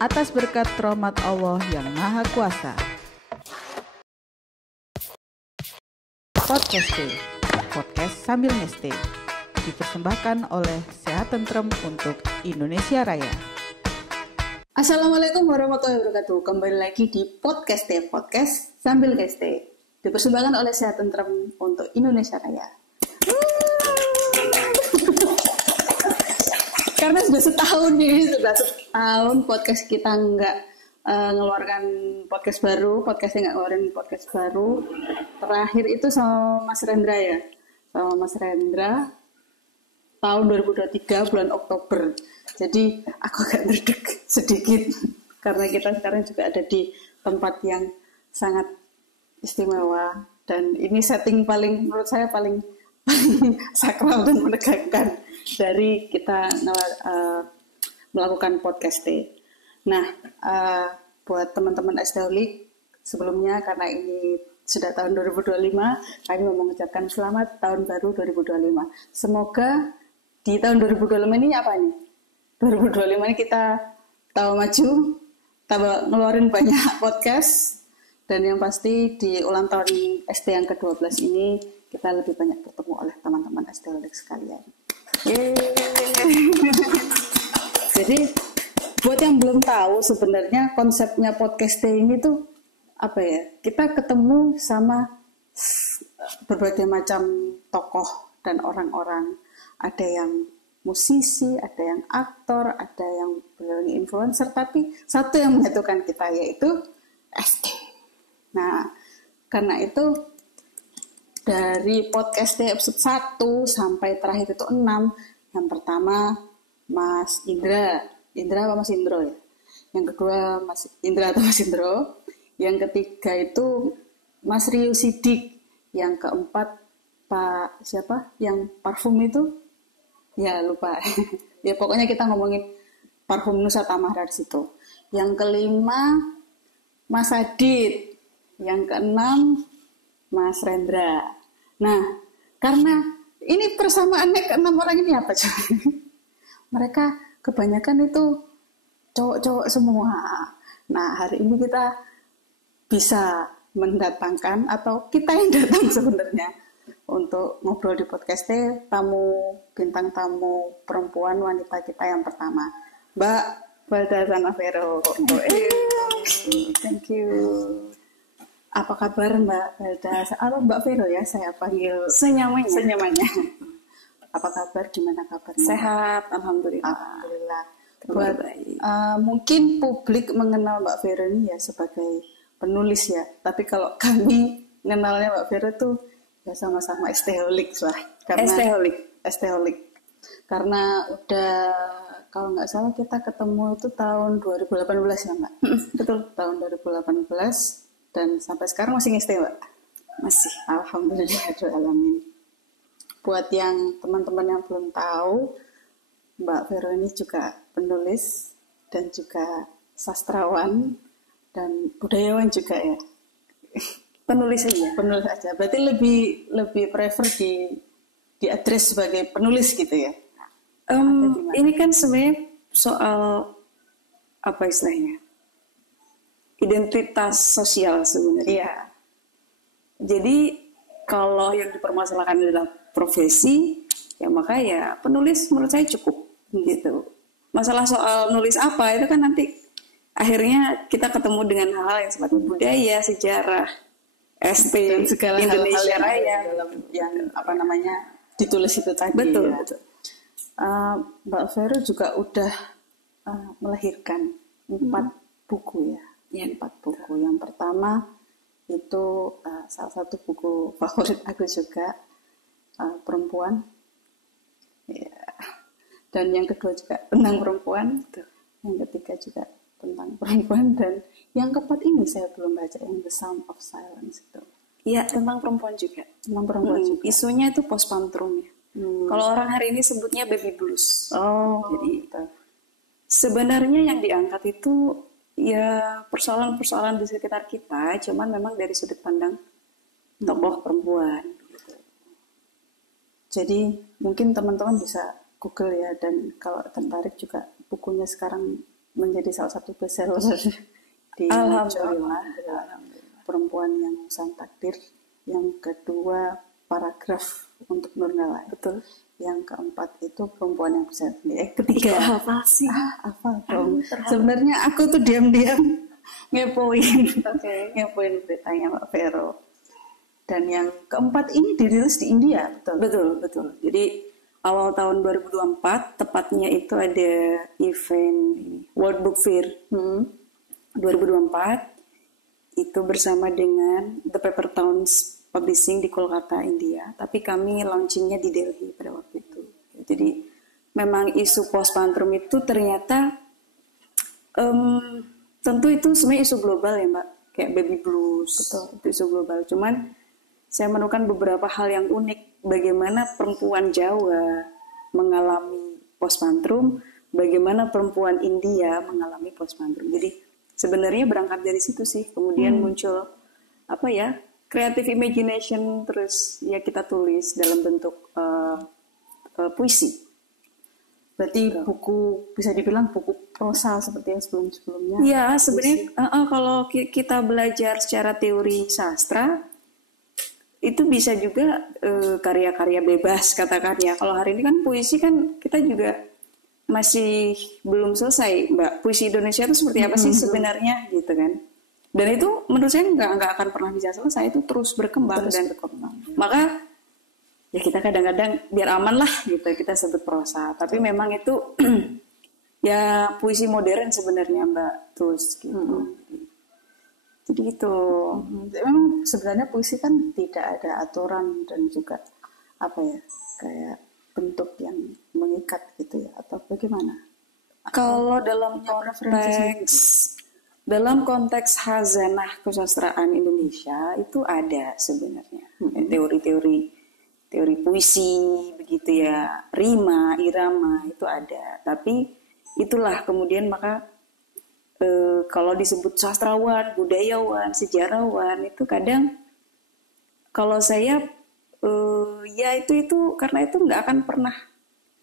atas berkat rahmat Allah yang Maha Kuasa. Podcast Day, podcast sambil nge-stay, dipersembahkan oleh Sehat Tentrem untuk Indonesia Raya. Assalamualaikum warahmatullahi wabarakatuh. Kembali lagi di Podcast Day, podcast sambil nge-stay, dipersembahkan oleh Sehat Tentrem untuk Indonesia Raya. Karena sudah setahun podcast kita nggak ngeluarkan podcastnya nggak ngeluarin podcast baru. Terakhir itu sama Mas Rendra ya, sama Mas Rendra tahun 2023 bulan Oktober. Jadi aku agak ngerdek sedikit karena kita sekarang juga ada di tempat yang sangat istimewa dan ini setting menurut saya paling sakral dan menegangkan dari kita melakukan podcast day. Nah, buat teman-teman STHolik sebelumnya karena ini sudah tahun 2025, kami mau mengucapkan selamat tahun baru 2025. Semoga di tahun 2025 ini apa nih? 2025 ini kita tahu maju, tambah ngeluarin banyak podcast, dan yang pasti di ulang tahun ST yang ke-12 ini kita lebih banyak bertemu oleh teman-teman STHolik sekalian. Jadi buat yang belum tahu sebenarnya konsepnya podcast day ini tuh apa ya? Kita ketemu sama berbagai macam tokoh dan orang-orang. Ada yang musisi, ada yang aktor, ada yang influencer, tapi satu yang menyatukan kita yaitu ST. Nah, karena itu dari podcast episode 1 sampai terakhir itu 6. Yang pertama Mas Indra apa Mas Indro ya? Yang kedua Mas Indra atau Mas Indro. Yang ketiga itu Mas Rio Sidik. Yang keempat Pak siapa? Yang parfum itu? Ya lupa. Ya pokoknya kita ngomongin parfum Nusa Tamara di situ. Yang kelima Mas Adit. Yang keenam Mas Rendra. Nah, karena ini persamaannya ke-6 orang ini apa coba? Mereka kebanyakan itu cowok-cowok semua. Nah, hari ini kita bisa mendatangkan atau kita yang datang sebenarnya untuk ngobrol di podcast bintang tamu perempuan wanita kita yang pertama, Mbak Balda Zanavero. Thank you. Apa kabar Mbak Balda? Atau Mbak Vero ya, saya panggil senyamannya. Apa kabar? Gimana kabarnya? Sehat, alhamdulillah. Alhamdulillah. Buat mungkin publik mengenal Mbak Vero ini ya sebagai penulis ya. Tapi kalau kami mengenalnya Mbak Vero tuh ya sama-sama STHolik lah. STHolik. Karena udah kalau nggak salah kita ketemu itu tahun 2018 ya Mbak. Betul, tahun 2018. Dan sampai sekarang masih nge-stay Mbak? Masih, alhamdulillahirrahmanirrahim. Buat yang teman-teman yang belum tahu, Mbak Vero ini juga penulis dan juga sastrawan dan budayawan juga ya. Penulis aja. Berarti lebih prefer di address sebagai penulis gitu ya? Ini kan sebenarnya soal apa istilahnya? Identitas sosial sebenarnya. Iya. Jadi kalau yang dipermasalahkan adalah profesi, ya maka ya penulis menurut saya cukup gitu. Masalah soal nulis apa itu kan nanti akhirnya kita ketemu dengan hal-hal yang sifatnya budaya, sejarah, ST, dan segala Indonesia hal Raya yang apa namanya ditulis itu tadi. Betul. Ya. Mbak Vero juga udah melahirkan 4 buku ya. 4 buku. Yang pertama itu salah satu buku favorit aku juga, perempuan. Ya. Dan yang kedua juga tentang perempuan. Yang ketiga juga tentang perempuan. Dan yang keempat ini saya belum baca, yang The Sound of Silence itu. Iya, tentang perempuan juga. Tentang perempuan juga. Isunya itu postpartum ya. Kalau orang hari ini sebutnya baby blues. Jadi sebenarnya yang diangkat itu ya persoalan-persoalan di sekitar kita, cuman memang dari sudut pandang tokoh perempuan. Jadi mungkin teman-teman bisa Google ya, dan kalau tertarik juga bukunya sekarang menjadi salah satu bestseller di Alhamdulillah. Perempuan yang Sang Takdir. Yang kedua paragraf untuk Nur Nala. Betul. Yang keempat itu perempuan yang bisa ketiga Apa sih? apa dong? Sebenarnya aku tuh diam-diam ngepoin beritanya Mbak Vero. Dan yang keempat ini dirilis di India, betul? Betul. Jadi awal tahun 2024, tepatnya itu ada event World Book Fair 2024, itu bersama dengan The Paper Towns Publishing di Kolkata, India. Tapi kami launchingnya di Delhi pada waktu itu. Jadi memang isu postpartum itu ternyata tentu itu sebenarnya isu global ya Mbak, kayak baby blues. Betul. Itu isu global. Cuman saya menemukan beberapa hal yang unik, bagaimana perempuan Jawa mengalami postpartum, bagaimana perempuan India mengalami postpartum. Jadi sebenarnya berangkat dari situ sih, kemudian muncul creative imagination, terus ya kita tulis dalam bentuk puisi. Berarti buku, bisa dibilang buku prosa seperti yang sebelum-sebelumnya. Iya, sebenarnya kalau kita belajar secara teori sastra, itu bisa juga karya-karya bebas katakan ya. Kalau hari ini kan puisi kan kita juga masih belum selesai, Mbak. Puisi Indonesia itu seperti apa sih sebenarnya gitu kan. Dan itu menurut saya nggak akan pernah bisa selesai, itu terus berkembang. Maka ya kita kadang-kadang biar aman lah gitu kita sebut prosa. Tapi memang itu ya puisi modern sebenarnya Mbak Tus gitu. Jadi gitu. Memang sebenarnya puisi kan tidak ada aturan dan juga kayak bentuk yang mengikat gitu ya, atau bagaimana? Kalau dalam konteks khazanah kesusastraan Indonesia itu ada sebenarnya teori puisi begitu ya, rima, irama itu ada. Tapi itulah kemudian maka kalau disebut sastrawan, budayawan, sejarawan itu kadang kalau saya ya itu karena itu nggak akan pernah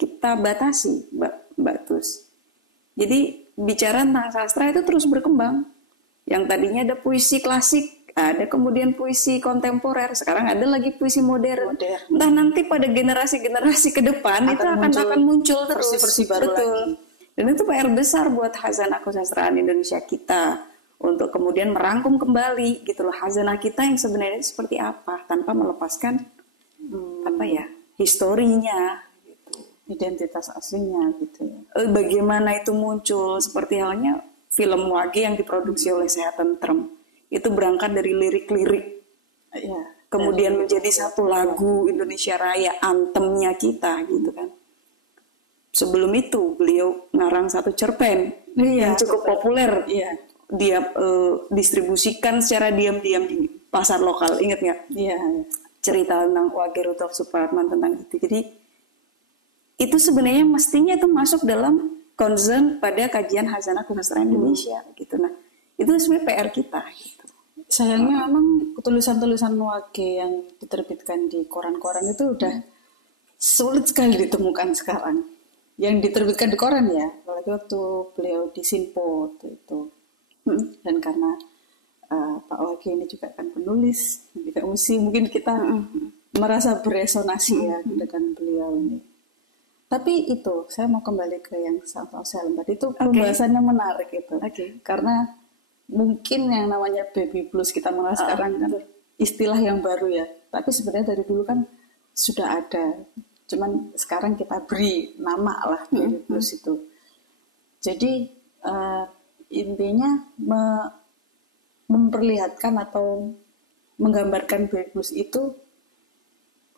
kita batasi, Mbak Tus. Jadi bicara tentang sastra itu terus berkembang. Yang tadinya ada puisi klasik, ada kemudian puisi kontemporer, sekarang ada lagi puisi modern. Entah nanti pada generasi-generasi ke depan itu akan muncul terus versi baru lagi. Dan itu PR besar buat khazanah kesusastraan Indonesia kita untuk kemudian merangkum kembali gitu loh khazanah kita yang sebenarnya seperti apa tanpa melepaskan historinya gitu. Identitas aslinya gitu ya. Bagaimana itu muncul seperti halnya film Wage yang diproduksi oleh Sehat Tentrem. Itu berangkat dari lirik-lirik. Ya, kemudian menjadi satu lagu Indonesia Raya, antemnya kita gitu kan. Sebelum itu beliau ngarang satu cerpen yang cukup populer. Iya. Dia distribusikan secara diam-diam di pasar lokal. Ingat nggak? Iya. Cerita tentang Wage Rudolf Supratman tentang itu. Jadi itu sebenarnya mestinya itu masuk dalam concern pada kajian khazanah kesusastraan Indonesia gitu. Nah itu sebenarnya PR kita. Gitu. Sayangnya memang tulisan-tulisan Wage yang diterbitkan di koran-koran itu udah sulit sekali ditemukan sekarang. Yang diterbitkan di koran ya, apalagi waktu beliau di Sinpo itu. Dan karena Pak Wage ini juga kan penulis, juga mungkin kita merasa beresonasi ya dengan beliau ini. Tapi itu, saya mau kembali ke yang sama saya tadi itu pembahasannya menarik itu. Karena mungkin yang namanya baby blues kita mengenal sekarang kan istilah yang baru ya. Tapi sebenarnya dari dulu kan sudah ada. Cuman sekarang kita beri nama lah baby blues itu. Jadi intinya memperlihatkan atau menggambarkan baby blues itu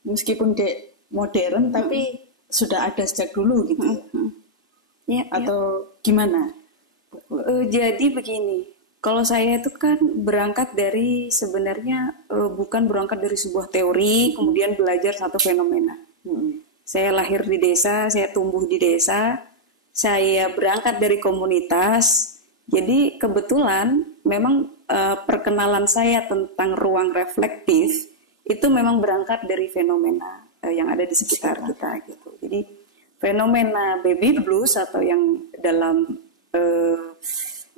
meskipun modern tapi sudah ada sejak dulu gitu ya. Atau gimana? Jadi begini, kalau saya itu kan berangkat dari sebenarnya bukan berangkat dari sebuah teori kemudian belajar satu fenomena. Saya lahir di desa, saya tumbuh di desa, saya berangkat dari komunitas. Jadi kebetulan memang perkenalan saya tentang ruang reflektif itu memang berangkat dari fenomena yang ada di sekitar kita gitu. Jadi fenomena baby blues atau yang dalam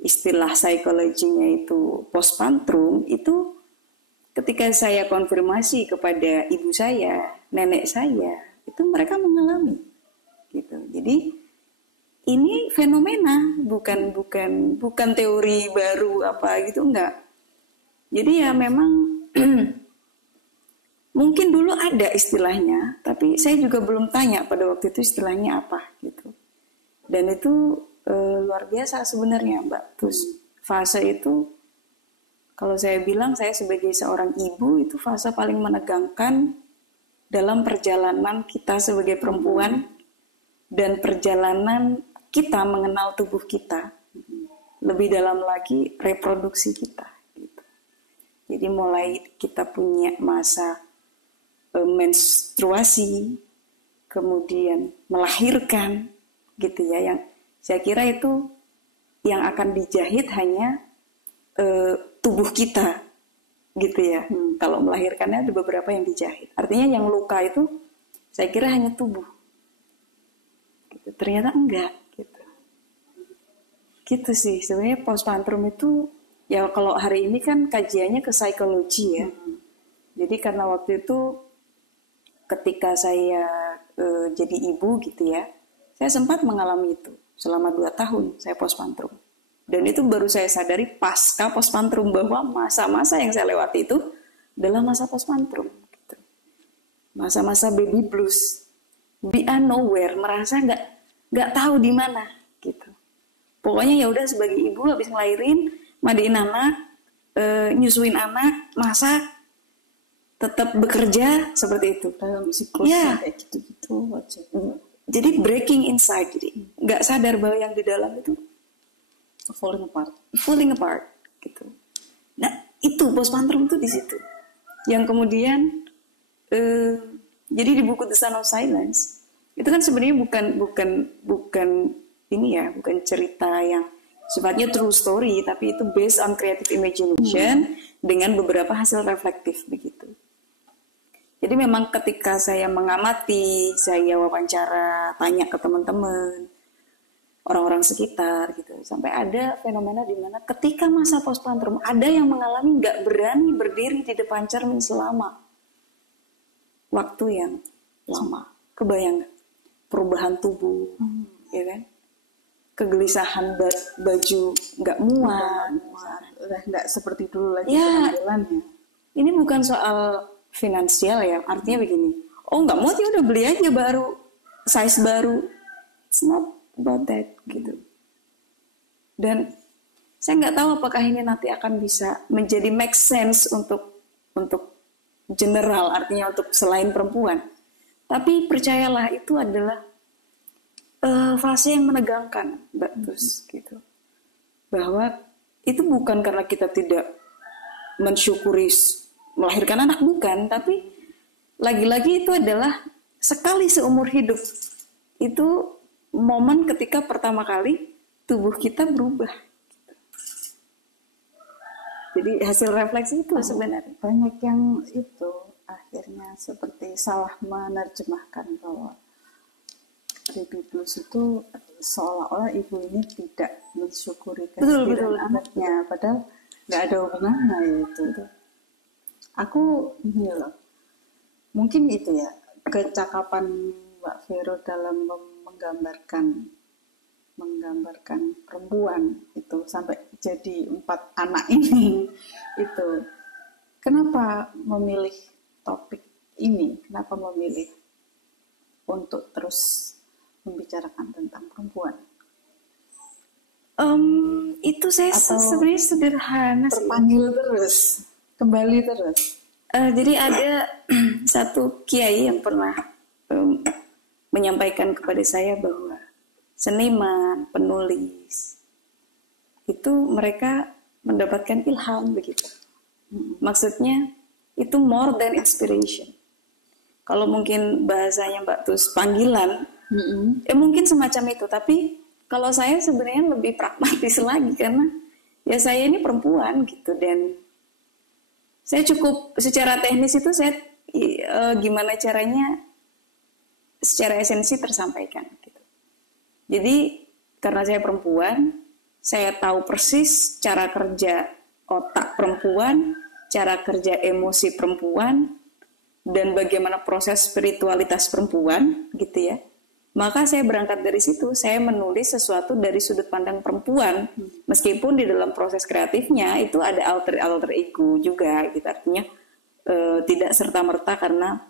istilah psikologinya itu postpartum, itu ketika saya konfirmasi kepada ibu saya, nenek saya, itu mereka mengalami gitu. Jadi ini fenomena, bukan teori baru apa gitu, enggak. Jadi ya memang mungkin dulu ada istilahnya, tapi saya juga belum tanya pada waktu itu istilahnya apa gitu. Dan itu luar biasa sebenarnya, Mbak. Terus fase itu, kalau saya bilang saya sebagai seorang ibu, itu fase paling menegangkan dalam perjalanan kita sebagai perempuan dan perjalanan kita mengenal tubuh kita. Lebih dalam lagi reproduksi kita. Gitu. Jadi mulai kita punya masa menstruasi, kemudian melahirkan, gitu ya. Yang saya kira itu yang akan dijahit hanya tubuh kita, gitu ya. Kalau melahirkannya ada beberapa yang dijahit. Artinya yang luka itu saya kira hanya tubuh. Gitu. Ternyata enggak, gitu. Gitu sih. Sebenarnya postpartum itu ya kalau hari ini kan kajiannya ke psikologi ya. Jadi karena waktu itu ketika saya jadi ibu gitu ya, saya sempat mengalami itu selama 2 tahun saya postpartum. Dan itu baru saya sadari pasca postpartum bahwa masa-masa yang saya lewati itu adalah masa postpartum. Gitu. Masa-masa baby blues, be nowhere, merasa nggak tahu di mana gitu. Pokoknya ya udah sebagai ibu habis ngelahirin, mandiin anak, nyusuin anak, masak, tetap bekerja seperti itu. Dalam siklusnya kayak gitu-gitu aja. Jadi breaking inside, jadi nggak sadar bahwa yang di dalam itu falling apart gitu. Nah itu postpartum itu di situ. Yang kemudian jadi di buku The Sound of Silence itu kan sebenarnya bukan ini ya, bukan cerita yang sifatnya true story, tapi itu based on creative imagination dengan beberapa hasil reflektif begitu. Jadi memang ketika saya mengamati, saya wawancara, tanya ke teman-teman, orang-orang sekitar gitu, sampai ada fenomena di mana ketika masa postpartum ada yang mengalami nggak berani berdiri di depan cermin selama waktu yang lama. Kebayang nggak? Perubahan tubuh, ya kan? Kegelisahan baju nggak muat, udah nggak seperti dulu lagi ya, penampilannya. Ini bukan soal finansial ya, artinya begini, oh nggak muat ya udah beli aja baru, size baru. It's not about that gitu. Dan saya nggak tahu apakah ini nanti akan bisa menjadi make sense untuk general, artinya untuk selain perempuan. Tapi percayalah itu adalah fase yang menegangkan, Mbak Tus, gitu. Bahwa itu bukan karena kita tidak mensyukuri melahirkan anak, bukan, tapi lagi-lagi itu adalah sekali seumur hidup. Itu momen ketika pertama kali tubuh kita berubah. Jadi hasil refleksi itu sebenarnya. Banyak yang itu akhirnya seperti salah menerjemahkan bahwa baby blues itu seolah-olah ibu ini tidak mensyukuri kehadiran anaknya, padahal nggak ada hubungannya itu. Aku ini loh, mungkin itu ya kecakapan Mbak Vero dalam menggambarkan perempuan itu sampai jadi 4 anak ini itu. Kenapa memilih topik ini? Kenapa memilih untuk terus membicarakan tentang perempuan? Itu saya sebenarnya sederhana, terpanggil terus, kembali terus. Jadi ada satu kiai yang pernah menyampaikan kepada saya bahwa seniman, penulis itu mereka mendapatkan ilham begitu. Maksudnya itu more than inspiration. Kalau mungkin bahasanya Mbak Tus panggilan, mungkin semacam itu. Tapi kalau saya sebenarnya lebih pragmatis lagi karena ya saya ini perempuan gitu, dan saya cukup secara teknis itu saya gimana caranya secara esensi tersampaikan gitu. Jadi karena saya perempuan, saya tahu persis cara kerja otak perempuan, cara kerja emosi perempuan, dan bagaimana proses spiritualitas perempuan gitu ya. Maka saya berangkat dari situ, saya menulis sesuatu dari sudut pandang perempuan, meskipun di dalam proses kreatifnya itu ada alter ego juga gitu. Artinya tidak serta-merta karena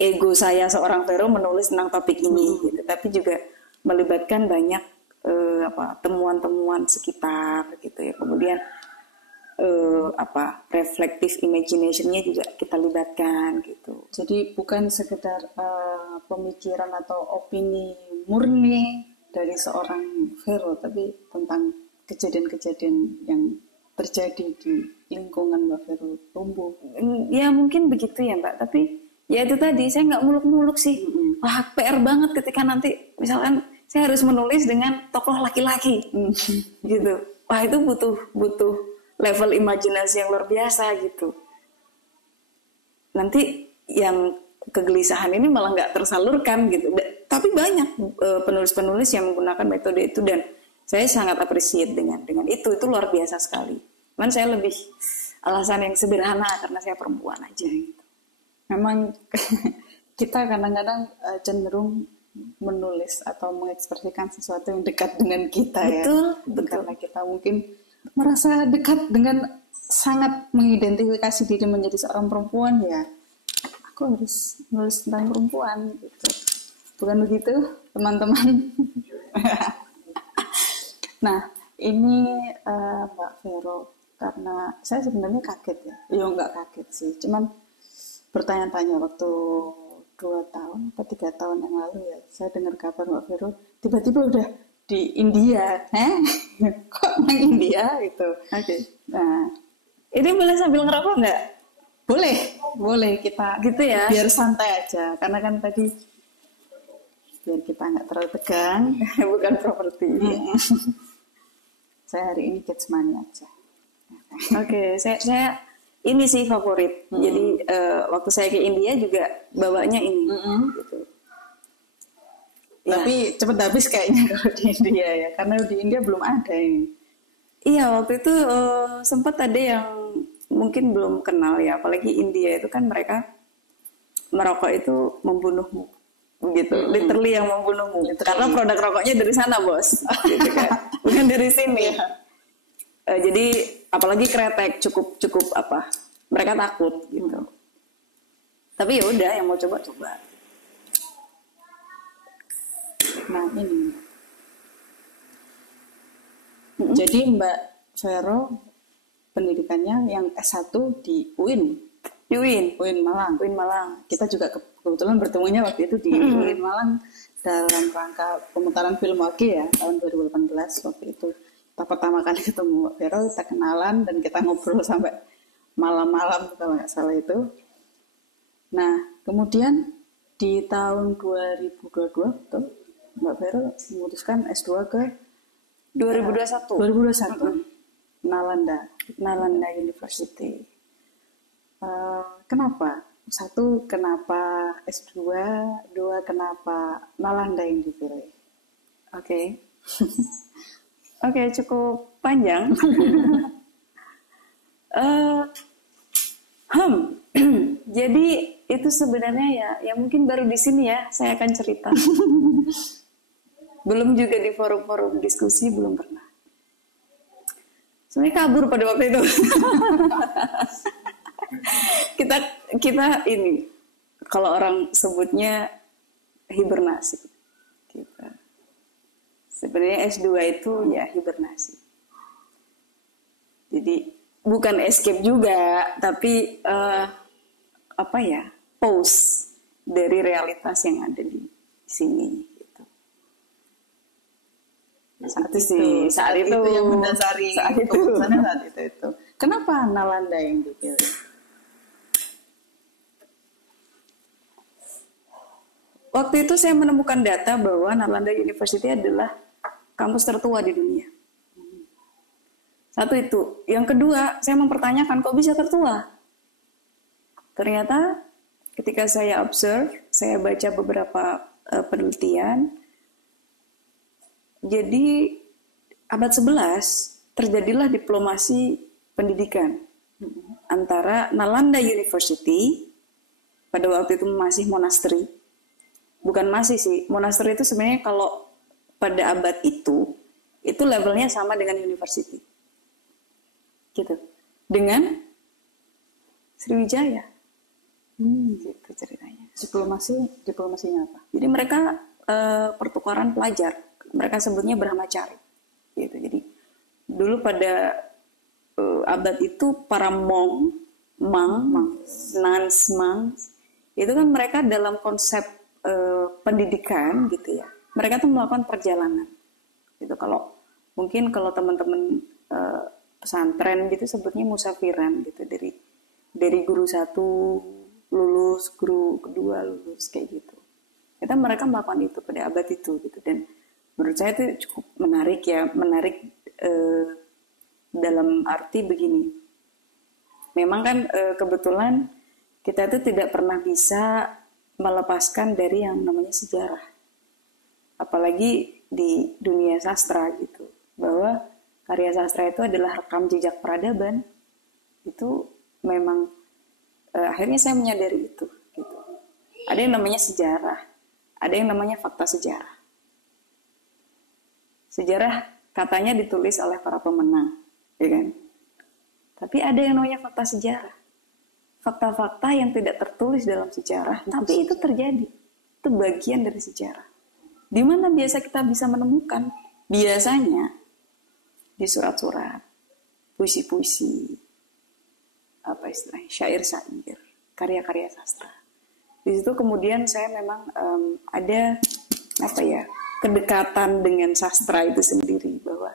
ego saya seorang Vero menulis tentang topik ini gitu, tapi juga melibatkan banyak temuan-temuan sekitar gitu ya. Kemudian reflective imagination-nya juga kita libatkan gitu. Jadi bukan sekedar pemikiran atau opini murni dari seorang Vero, tapi tentang kejadian-kejadian yang terjadi di lingkungan Mbak Vero tumbuh. Ya mungkin begitu ya Mbak, tapi ya itu tadi saya nggak muluk-muluk sih. Wah, PR banget ketika nanti misalkan saya harus menulis dengan tokoh laki-laki gitu. Wah, itu butuh level imajinasi yang luar biasa gitu. Nanti yang kegelisahan ini malah nggak tersalurkan gitu. Tapi banyak penulis-penulis yang menggunakan metode itu dan saya sangat appreciate dengan itu luar biasa sekali. Cuman saya lebih alasan yang sederhana karena saya perempuan aja gitu. Memang kita kadang-kadang cenderung menulis atau mengekspresikan sesuatu yang dekat dengan kita. Betul. Karena kita mungkin merasa dekat dengan sangat mengidentifikasi diri menjadi seorang perempuan, ya aku harus nulis tentang perempuan gitu. Bukan begitu teman-teman? Nah ini Mbak Vero, karena saya sebenarnya kaget ya nggak kaget sih, cuman bertanya-tanya waktu 2 tahun atau 3 tahun yang lalu ya, saya dengar kabar Mbak Vero tiba-tiba udah di India, kok main India gitu. Oke. Nah, ini boleh sambil ngerokok nggak? Boleh kita gitu ya. Biar santai aja, karena kan tadi biar kita nggak terlalu tegang. Bukan properti. Saya hari ini kids money aja. Oke, saya ini sih favorit. Jadi waktu saya ke India juga bawanya ini. Gitu. Ya. Tapi cepet habis kayaknya kalau di India ya, karena di India belum ada ini. Iya, waktu itu sempat ada yang mungkin belum kenal ya, apalagi India itu kan mereka merokok itu membunuhmu, gitu, literally yang membunuhmu. Karena produk rokoknya dari sana bos, gitu kan, bukan dari sini. Jadi apalagi kretek cukup mereka takut gitu. Tapi ya udah, yang mau coba. Nah ini, jadi Mbak Vero pendidikannya yang S1 di UIN Malang. Kita juga kebetulan bertemunya waktu itu di UIN Malang dalam rangka pemutaran film Wage ya tahun 2018 waktu itu. Kita pertama kali ketemu Mbak Vero, kita kenalan dan kita ngobrol sampai malam-malam kalau nggak salah itu. Nah kemudian di tahun 2022 betul, Mbak Vero memutuskan S2 ke 2021. Nalanda University. Kenapa? 1, kenapa S2? 2, kenapa Nalanda yang dipilih? Oke, cukup panjang. Jadi itu sebenarnya ya mungkin baru di sini ya saya akan cerita. Belum juga di forum-forum diskusi, belum pernah. Sebenarnya kabur pada waktu itu. kita ini kalau orang sebutnya hibernasi. Sebenarnya S2 itu ya hibernasi. Jadi bukan escape juga, tapi pause dari realitas yang ada di sini. Saat itu yang mendasari keputusannya saat itu. Kenapa Nalanda yang dipilih? Waktu itu saya menemukan data bahwa Nalanda University adalah kampus tertua di dunia. Satu itu. Yang kedua, saya mempertanyakan kok bisa tertua? Ternyata ketika saya observe, saya baca beberapa penelitian. Jadi abad 11 terjadilah diplomasi pendidikan antara Nalanda University, pada waktu itu masih monasteri. Bukan masih sih, monasteri itu sebenarnya kalau pada abad itu levelnya sama dengan university. Gitu. Dengan Sriwijaya. Gitu ceritanya. Diplomasinya apa? Jadi mereka pertukaran pelajar. Mereka sebutnya Brahmacari. Gitu. Jadi dulu pada abad itu para nuns, itu kan mereka dalam konsep pendidikan gitu ya. Mereka tuh melakukan perjalanan. Gitu. Mungkin kalau teman-teman pesantren gitu sebutnya musafiran gitu, dari guru satu lulus, guru kedua lulus kayak gitu. Mereka melakukan itu pada abad itu gitu, dan menurut saya itu cukup menarik ya, dalam arti begini. Memang kan kebetulan kita itu tidak pernah bisa melepaskan dari yang namanya sejarah. Apalagi di dunia sastra gitu, bahwa karya sastra itu adalah rekam jejak peradaban. Itu memang akhirnya saya menyadari itu gitu. Ada yang namanya sejarah, ada yang namanya fakta sejarah. Sejarah katanya ditulis oleh para pemenang, ya kan? Tapi ada yang namanya fakta sejarah. Fakta-fakta yang tidak tertulis dalam sejarah, tapi itu terjadi. Itu bagian dari sejarah. Di mana biasa kita bisa menemukan? Biasanya di surat-surat, puisi-puisi, apa istilahnya, syair-syair, karya-karya sastra. Di situ kemudian saya memang ada kedekatan dengan sastra itu sendiri, bahwa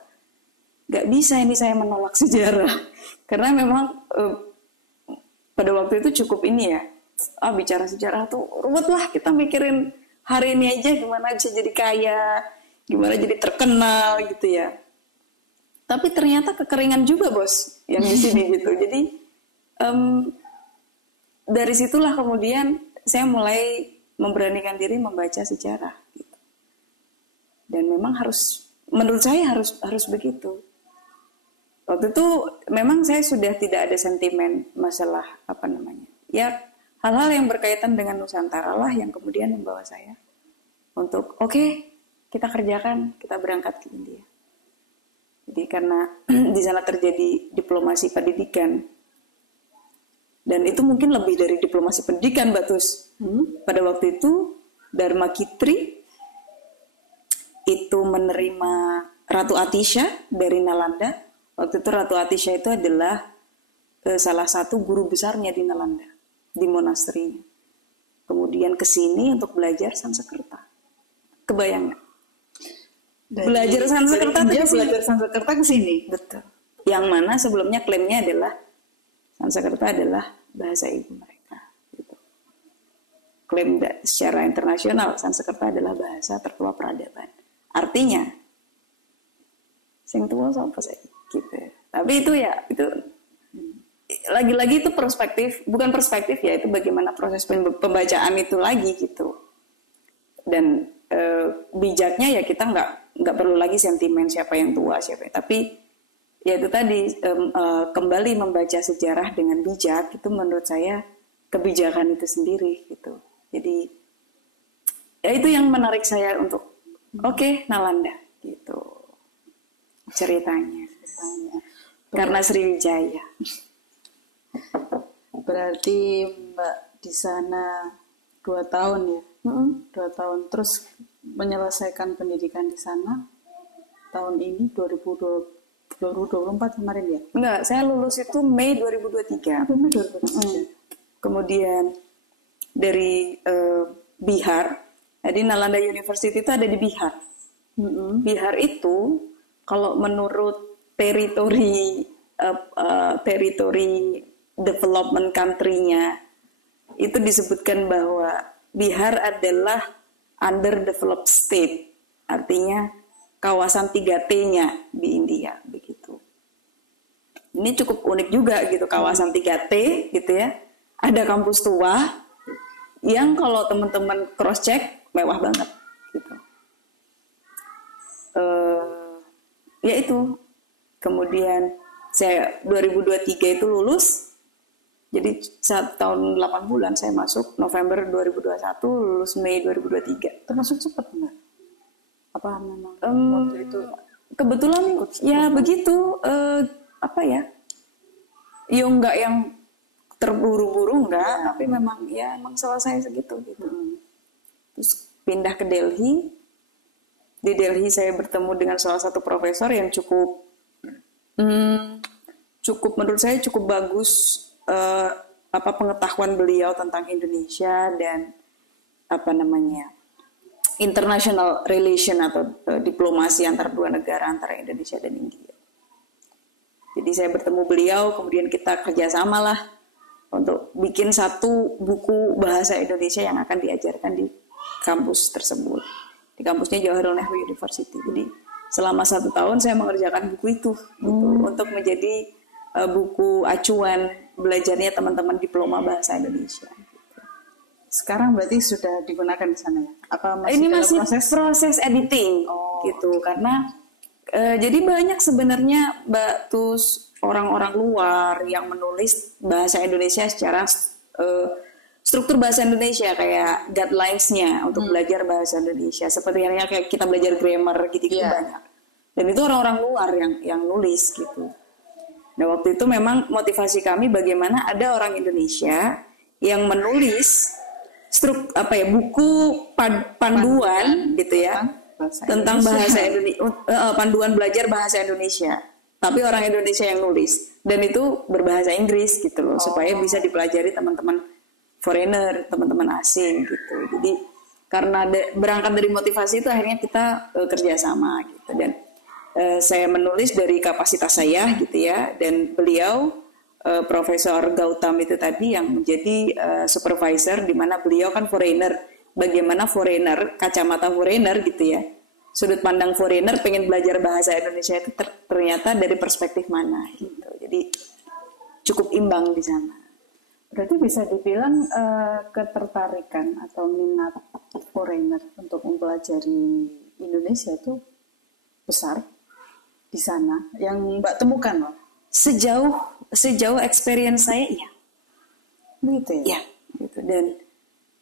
nggak bisa ini saya menolak sejarah, karena memang pada waktu itu cukup ini ya, bicara sejarah tuh ruwet lah, kita mikirin hari ini aja gimana bisa jadi kaya, gimana jadi terkenal gitu ya. Tapi ternyata kekeringan juga bos yang di sini gitu. Jadi dari situlah kemudian saya mulai memberanikan diri membaca sejarah gitu. Dan memang menurut saya harus begitu. Waktu itu memang saya sudah tidak ada sentimen masalah ya hal-hal yang berkaitan dengan Nusantara lah yang kemudian membawa saya untuk kita kerjakan, kita berangkat ke India. Jadi karena di sana terjadi diplomasi pendidikan, dan itu mungkin lebih dari diplomasi pendidikan, Mbak Tus. Pada waktu itu Dharma Kitri itu menerima Ratu Atisha dari Nalanda. Waktu itu Ratu Atisha itu adalah salah satu guru besarnya di Nalanda, di monasterinya. Kemudian ke sini untuk belajar Sanskerta. Kebayang nggak? Belajar Sanskerta ke sini. Betul. Yang mana sebelumnya klaimnya adalah Sanskerta adalah bahasa ibu mereka. Gitu. Klaim secara internasional Sanskerta adalah bahasa tertua peradaban. Artinya, sing tua siapa sih? Gitu. Tapi itu lagi-lagi itu bukan perspektif ya, itu bagaimana proses pembacaan itu lagi gitu. Dan bijaknya ya kita nggak perlu lagi sentimen siapa yang tua siapa, tapi ya itu tadi kembali membaca sejarah dengan bijak, itu menurut saya kebijakan itu sendiri gitu. Jadi ya itu yang menarik saya untuk Nalanda gitu ceritanya. Karena Sriwijaya. Berarti Mbak di sana 2 tahun ya? 2 tahun. Terus menyelesaikan pendidikan di sana tahun ini 2024 kemarin ya? Enggak, saya lulus itu Mei 2023. Mei 2023. Kemudian dari Bihar, jadi Nalanda University itu ada di Bihar. Bihar itu kalau menurut teritori development country-nya itu disebutkan bahwa Bihar adalah underdeveloped state, artinya kawasan 3T-nya di India begitu. Ini cukup unik juga gitu, kawasan 3T gitu ya. Ada kampus tua yang kalau teman-teman cross check mewah banget gitu. ya itu. Kemudian saya 2023 itu lulus. Jadi saat tahun 8 bulan saya masuk November 2021, lulus Mei 2023. Termasuk cepat nggak? Apa memang waktu itu kebetulan ya begitu, apa ya? Ya enggak yang terburu-buru enggak, tapi memang ya emang selesai segitu gitu. Terus pindah ke Delhi. Di Delhi saya bertemu dengan salah satu profesor yang cukup menurut saya cukup bagus, pengetahuan beliau tentang Indonesia dan international relation atau diplomasi antar dua negara, antara Indonesia dan India. Jadi saya bertemu beliau, kemudian kita kerjasama lah untuk bikin satu buku bahasa Indonesia yang akan diajarkan di kampus tersebut, di kampusnya Jawaharlal Nehru University. Jadi selama 1 tahun saya mengerjakan buku itu gitu, untuk menjadi buku acuan belajarnya teman-teman diploma bahasa Indonesia. Sekarang berarti sudah digunakan di sana ya? Apa masih ini dalam masih proses editing gitu, karena jadi banyak sebenarnya Mbak Tus orang-orang luar yang menulis bahasa Indonesia secara struktur bahasa Indonesia, kayak guidelines-nya untuk belajar bahasa Indonesia, seperti halnya kayak kita belajar grammar gitu-gitu banyak. Dan itu orang-orang luar yang nulis gitu. Nah waktu itu memang motivasi kami bagaimana ada orang Indonesia yang menulis buku panduan gitu ya tentang bahasa Indonesia, panduan belajar bahasa Indonesia, tapi orang Indonesia yang nulis, dan itu berbahasa Inggris gitu loh, supaya bisa dipelajari teman-teman foreigner, teman-teman asing gitu. Jadi karena berangkat dari motivasi itu akhirnya kita kerjasama gitu, dan saya menulis dari kapasitas saya gitu ya, dan beliau Profesor Gautam itu tadi yang menjadi supervisor, di mana beliau kan foreigner, bagaimana foreigner, kacamata foreigner gitu ya, sudut pandang foreigner pengen belajar bahasa Indonesia itu ternyata dari perspektif mana gitu. Jadi cukup imbang di sana. Berarti bisa dibilang ketertarikan atau minat foreigner untuk mempelajari Indonesia itu besar di sana yang Mbak temukan loh. Sejauh experience saya iya. Begitu ya? Ya, gitu.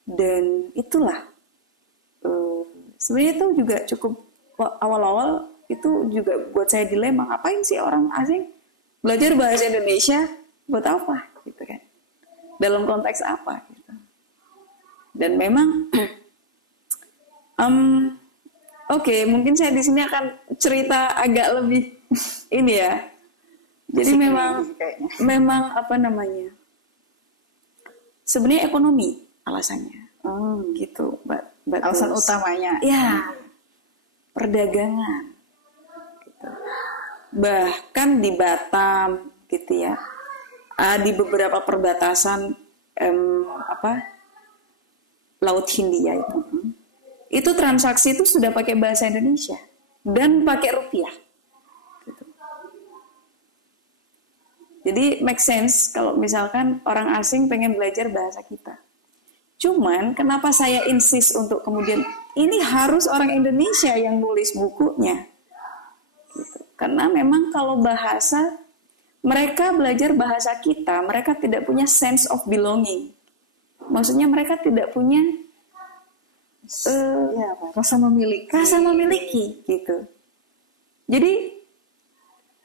Dan itulah sebenarnya itu juga cukup awal-awal itu juga buat saya dilema, ngapain sih orang asing belajar bahasa Indonesia buat apa gitu kan, dalam konteks apa gitu. Dan memang oke, mungkin saya di sini akan cerita agak lebih ini ya. Jadi memang sebenarnya ekonomi alasannya. Gitu, Mbak. Alasan utamanya. Ya, perdagangan. Gitu. Bahkan di Batam, gitu ya, di beberapa perbatasan Laut Hindia itu transaksi itu sudah pakai bahasa Indonesia dan pakai rupiah. Gitu. Jadi make sense kalau misalkan orang asing pengen belajar bahasa kita. Cuman kenapa saya insist untuk kemudian ini harus orang Indonesia yang nulis bukunya, gitu. Karena memang kalau bahasa, mereka belajar bahasa kita, mereka tidak punya sense of belonging. Maksudnya mereka tidak punya rasa memiliki gitu. Jadi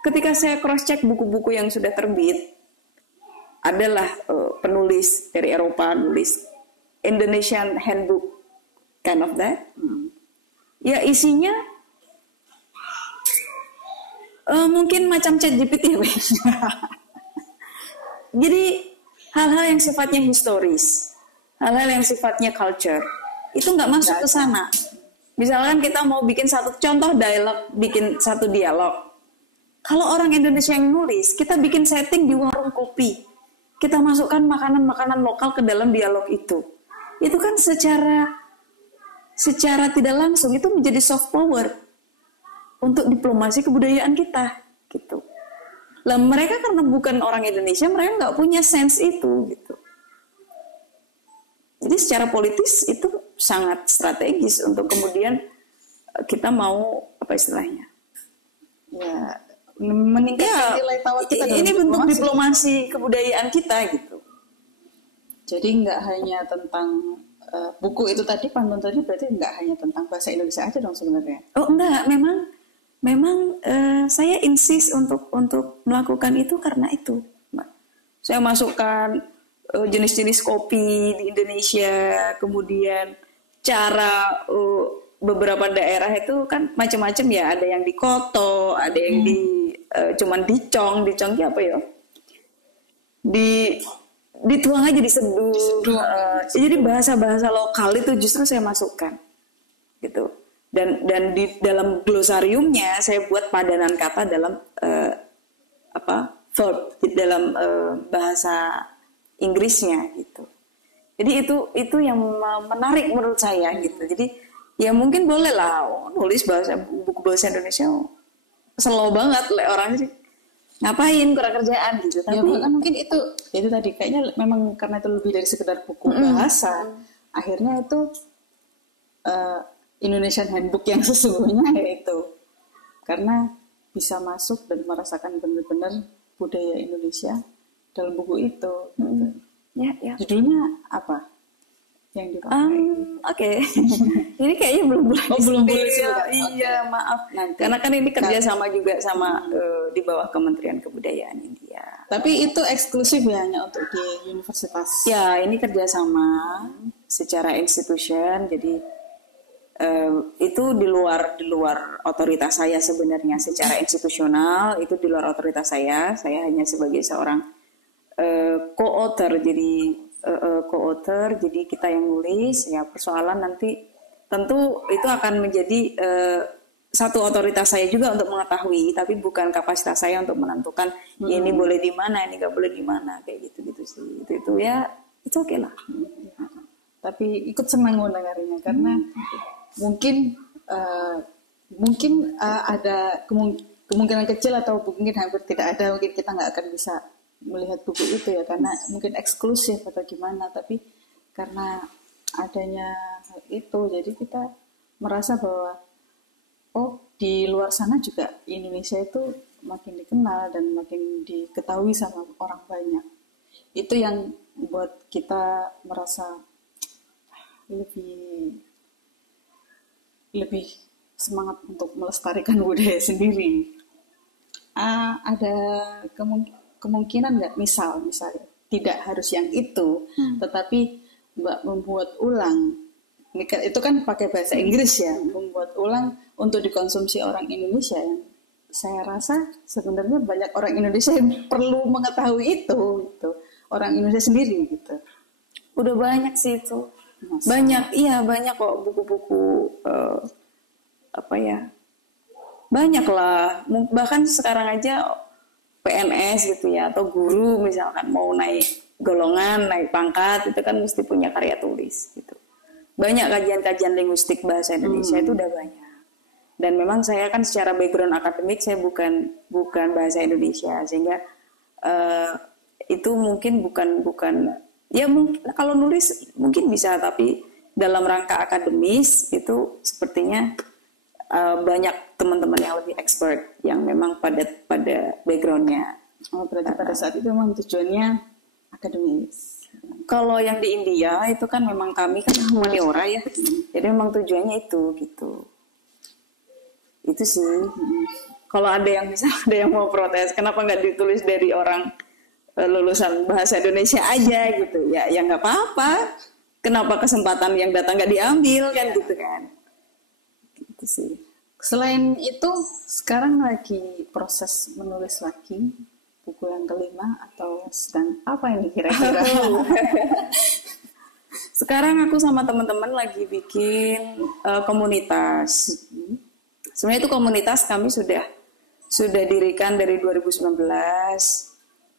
ketika saya cross check buku-buku yang sudah terbit, adalah penulis dari Eropa nulis Indonesian Handbook, kind of that. Ya isinya mungkin macam ChatGPT ya. Jadi hal-hal yang sifatnya historis, hal-hal yang sifatnya culture, itu nggak masuk ke sana. Misalkan kita mau bikin satu contoh bikin satu dialog. Kalau orang Indonesia yang nulis, kita bikin setting di warung kopi, kita masukkan makanan-makanan lokal ke dalam dialog itu. Itu kan secara tidak langsung itu menjadi soft power untuk diplomasi kebudayaan kita, gitu. Lah mereka karena bukan orang Indonesia, mereka nggak punya sense itu, gitu. Jadi secara politis itu sangat strategis untuk kemudian kita mau apa istilahnya, ya meningkatkan nilai tawar kita dalam ini bentuk diplomasi kebudayaan kita gitu. Jadi nggak hanya tentang buku itu tadi, pantun tadi, berarti nggak hanya tentang bahasa Indonesia aja dong sebenarnya. Oh enggak, memang saya insist untuk melakukan itu karena itu, Mbak. Saya masukkan jenis-jenis kopi di Indonesia, kemudian cara beberapa daerah itu kan macam-macam ya, ada yang di koto, ada yang cuman dicong apa ya? Dituang aja diseduh. Jadi bahasa-bahasa lokal itu justru saya masukkan. Gitu. Dan di dalam glosariumnya saya buat padanan kata dalam verb dalam bahasa Inggrisnya gitu. Jadi itu yang menarik menurut saya gitu. Jadi ya mungkin boleh lah nulis buku bahasa Indonesia slow banget orang sih ngapain kurang kerjaan gitu. Tapi ya, kan mungkin itu tadi kayaknya memang karena itu lebih dari sekedar buku bahasa. Akhirnya itu Indonesian Handbook yang sesungguhnya yaitu karena bisa masuk dan merasakan benar-benar budaya Indonesia dalam buku itu. Gitu. Ya. Judulnya apa? Yang dipakai. Oke. Ini kayaknya belum boleh sih. Iya, maaf. Nanti. Karena kan ini kerjasama juga sama di bawah Kementerian Kebudayaan India. Tapi itu eksklusif ya hanya untuk di universitas. Ya, ini kerjasama secara institution. Jadi itu di luar otoritas saya sebenarnya secara institusional, itu di luar otoritas saya. Saya hanya sebagai seorang co-author. Jadi kita yang nulis ya, persoalan nanti tentu itu akan menjadi satu otoritas saya juga untuk mengetahui, tapi bukan kapasitas saya untuk menentukan ya ini boleh di mana, ini nggak boleh di mana, kayak gitu sih. Itu ya itu oke lah. Tapi ikut senang mendengarnya karena mungkin ada kemungkinan kecil atau mungkin hampir tidak ada, mungkin kita nggak akan bisa melihat buku itu ya karena mungkin eksklusif atau gimana, tapi karena adanya hal itu jadi kita merasa bahwa di luar sana juga Indonesia itu makin dikenal dan makin diketahui sama orang banyak. Itu yang buat kita merasa lebih semangat untuk melestarikan budaya sendiri. Ada kemungkinan nggak misalnya tidak harus yang itu, tetapi Mbak membuat ulang, itu kan pakai bahasa Inggris ya, membuat ulang untuk dikonsumsi orang Indonesia yang saya rasa sebenarnya banyak orang Indonesia yang perlu mengetahui itu orang Indonesia sendiri gitu. Udah banyak sih itu. Banyak kok buku-buku banyak lah, bahkan sekarang aja PNS gitu ya, atau guru misalkan mau naik golongan, naik pangkat, itu kan mesti punya karya tulis gitu. Banyak kajian-kajian linguistik bahasa Indonesia itu udah banyak. Dan memang saya kan secara background akademik saya bukan bahasa Indonesia, sehingga itu mungkin bukan ya mungkin kalau nulis mungkin bisa, tapi dalam rangka akademis itu sepertinya banyak teman-teman yang lebih expert yang memang pada backgroundnya. Berarti pada saat itu memang tujuannya akademis. Kalau yang di India itu kan memang kami kan humaniora ya, jadi memang tujuannya itu gitu. Itu sih. Kalau ada yang mau protes, kenapa nggak ditulis dari orang lulusan bahasa Indonesia aja gitu? Ya nggak apa-apa. Kenapa kesempatan yang datang nggak diambil kan gitu kan? Gitu sih. Selain itu, sekarang lagi proses menulis lagi buku yang kelima atau sedang apa ini kira-kira? Sekarang aku sama teman-teman lagi bikin komunitas. Sebenarnya itu komunitas kami sudah dirikan dari 2019.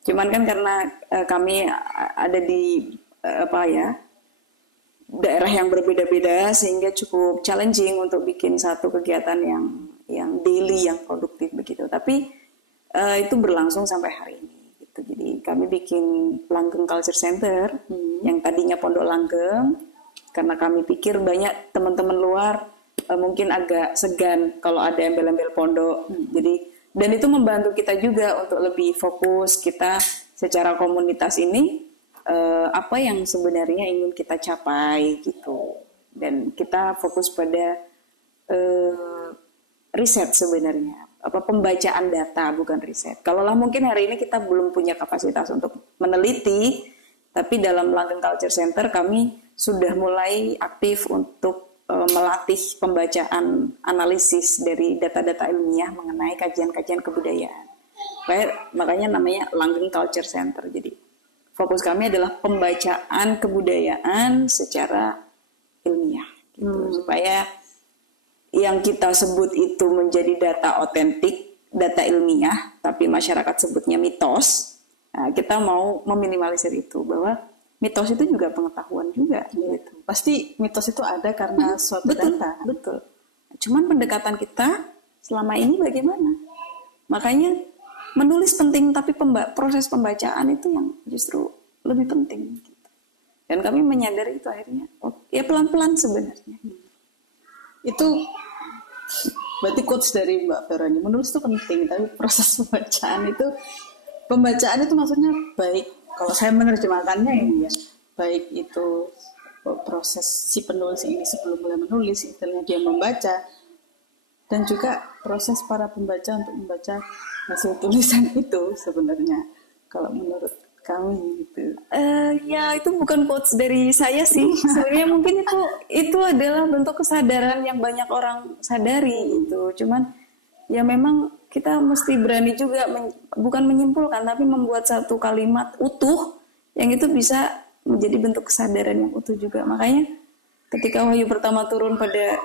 Cuman kan karena kami ada di daerah yang berbeda-beda sehingga cukup challenging untuk bikin satu kegiatan yang daily, yang produktif begitu. Tapi itu berlangsung sampai hari ini. Gitu. Jadi kami bikin Langgeng Culture Center yang tadinya Pondok Langgeng, karena kami pikir banyak teman-teman luar mungkin agak segan kalau ada embel-embel pondok. Jadi Dan itu membantu kita juga untuk lebih fokus kita secara komunitas ini apa yang sebenarnya ingin kita capai gitu. Dan kita fokus pada riset sebenarnya, apa pembacaan data bukan riset. Kalaulah mungkin hari ini kita belum punya kapasitas untuk meneliti, tapi dalam Langgeng Culture Center kami sudah mulai aktif untuk melatih pembacaan analisis dari data-data ilmiah mengenai kajian-kajian kebudayaan. Makanya namanya Langgeng Culture Center. Jadi fokus kami adalah pembacaan kebudayaan secara ilmiah, gitu, supaya yang kita sebut itu menjadi data otentik, data ilmiah, tapi masyarakat sebutnya mitos. Nah, kita mau meminimalisir itu, bahwa mitos itu juga pengetahuan juga, gitu. Pasti mitos itu ada karena suatu data. Betul. Cuman pendekatan kita selama ini bagaimana? Makanya menulis penting, tapi proses pembacaan itu yang justru lebih penting. Gitu. Dan kami menyadari itu akhirnya, ya pelan-pelan sebenarnya. Itu berarti quotes dari Mbak Veroni, menulis itu penting, tapi proses pembacaan itu maksudnya baik, kalau saya menerjemahkannya ini ya, baik itu proses si penulis ini sebelum mulai menulis, istilahnya dia membaca, dan juga proses para pembaca untuk membaca hasil tulisan itu sebenarnya, kalau menurut kami gitu. Ya itu bukan quotes dari saya sih. Sebenarnya mungkin itu adalah bentuk kesadaran yang banyak orang sadari gitu. Cuman ya memang kita mesti berani juga bukan menyimpulkan, tapi membuat satu kalimat utuh yang itu bisa menjadi bentuk kesadaran yang utuh juga. Makanya ketika wahyu pertama turun pada